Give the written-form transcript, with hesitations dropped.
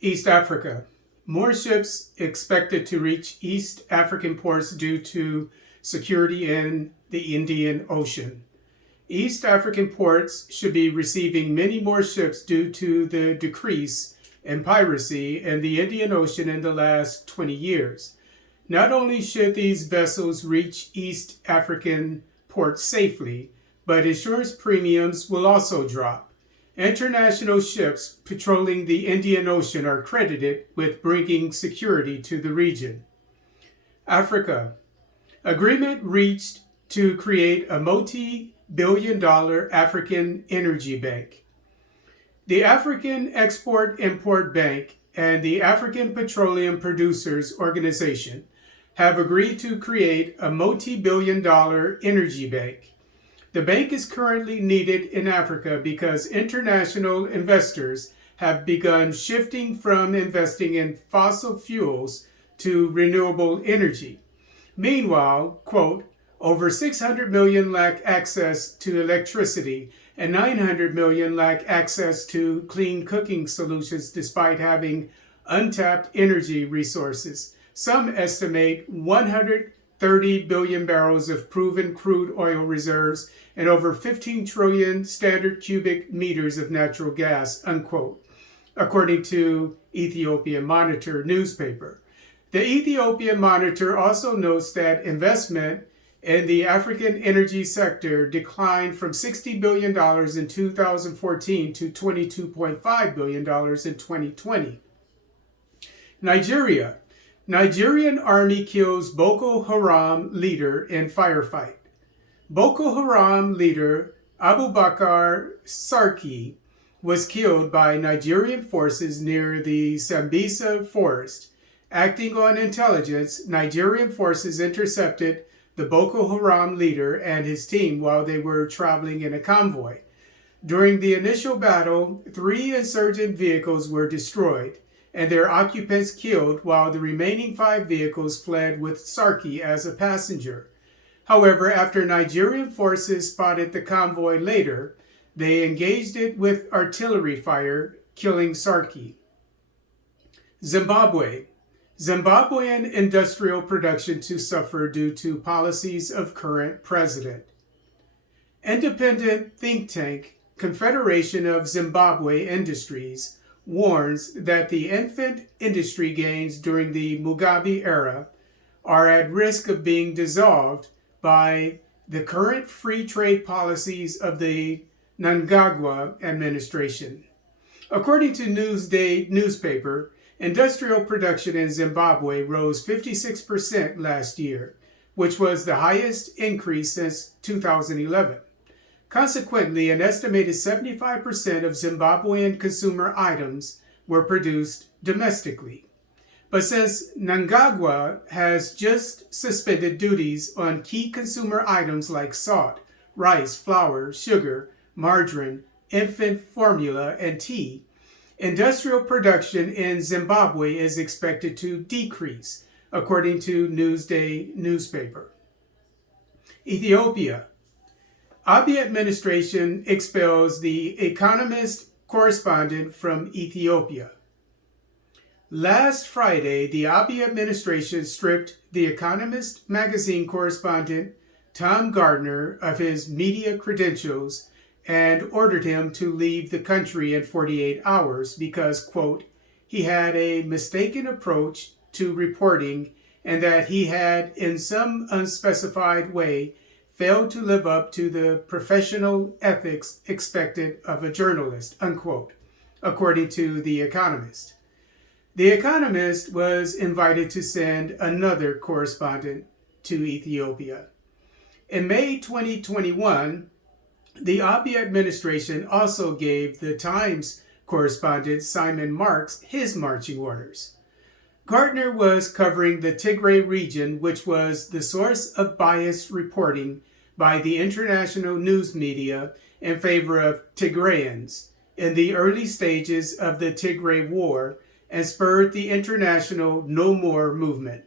East Africa. More ships expected to reach East African ports due to security in the Indian Ocean. East African ports should be receiving many more ships due to the decrease in piracy in the Indian Ocean in the last 20 years. Not only should these vessels reach East African ports safely, but insurance premiums will also drop. International ships patrolling the Indian Ocean are credited with bringing security to the region. Africa. Agreement reached to create a multi-billion-dollar African energy bank. The African Export-Import Bank and the African Petroleum Producers Organization have agreed to create a multi-billion-dollar energy bank. The bank is currently needed in Africa because international investors have begun shifting from investing in fossil fuels to renewable energy. Meanwhile, quote, over 600 million lack access to electricity and 900 million lack access to clean cooking solutions despite having untapped energy resources. Some estimate 130 billion barrels of proven crude oil reserves and over 15 trillion standard cubic meters of natural gas, unquote, according to Ethiopian Monitor newspaper. The Ethiopian Monitor also notes that investment in the African energy sector declined from $60 billion in 2014 to $22.5 billion in 2020. Nigeria. Nigerian army kills Boko Haram leader in firefight. Boko Haram leader Abubakar Sarki was killed by Nigerian forces near the Sambisa forest. Acting on intelligence, Nigerian forces intercepted the Boko Haram leader and his team while they were traveling in a convoy. During the initial battle, 3 insurgent vehicles were destroyed and their occupants killed, while the remaining 5 vehicles fled with Sarki as a passenger. However, after Nigerian forces spotted the convoy later, they engaged it with artillery fire, killing Sarki. Zimbabwe. Zimbabwean industrial production to suffer due to policies of current president. Independent think tank Confederation of Zimbabwe Industries warns that the infant industry gains during the Mugabe era are at risk of being dissolved by the current free trade policies of the Mnangagwa administration. According to Newsday newspaper, industrial production in Zimbabwe rose 56% last year, which was the highest increase since 2011. Consequently, an estimated 75% of Zimbabwean consumer items were produced domestically. But since Mnangagwa has just suspended duties on key consumer items like salt, rice, flour, sugar, margarine, infant formula, and tea, industrial production in Zimbabwe is expected to decrease, according to Newsday newspaper. Ethiopia. Abiy administration expels the Economist correspondent from Ethiopia. Last Friday, the Abiy administration stripped the Economist magazine correspondent Tom Gardner of his media credentials and ordered him to leave the country in 48 hours because, quote, he had a mistaken approach to reporting and that he had, in some unspecified way, failed to live up to the professional ethics expected of a journalist, unquote, according to The Economist. The Economist was invited to send another correspondent to Ethiopia. In May 2021, the Abiy administration also gave the Times correspondent Simon Marks his marching orders. Gardner was covering the Tigray region, which was the source of biased reporting by the international news media in favor of Tigrayans in the early stages of the Tigray War and spurred the international No More movement.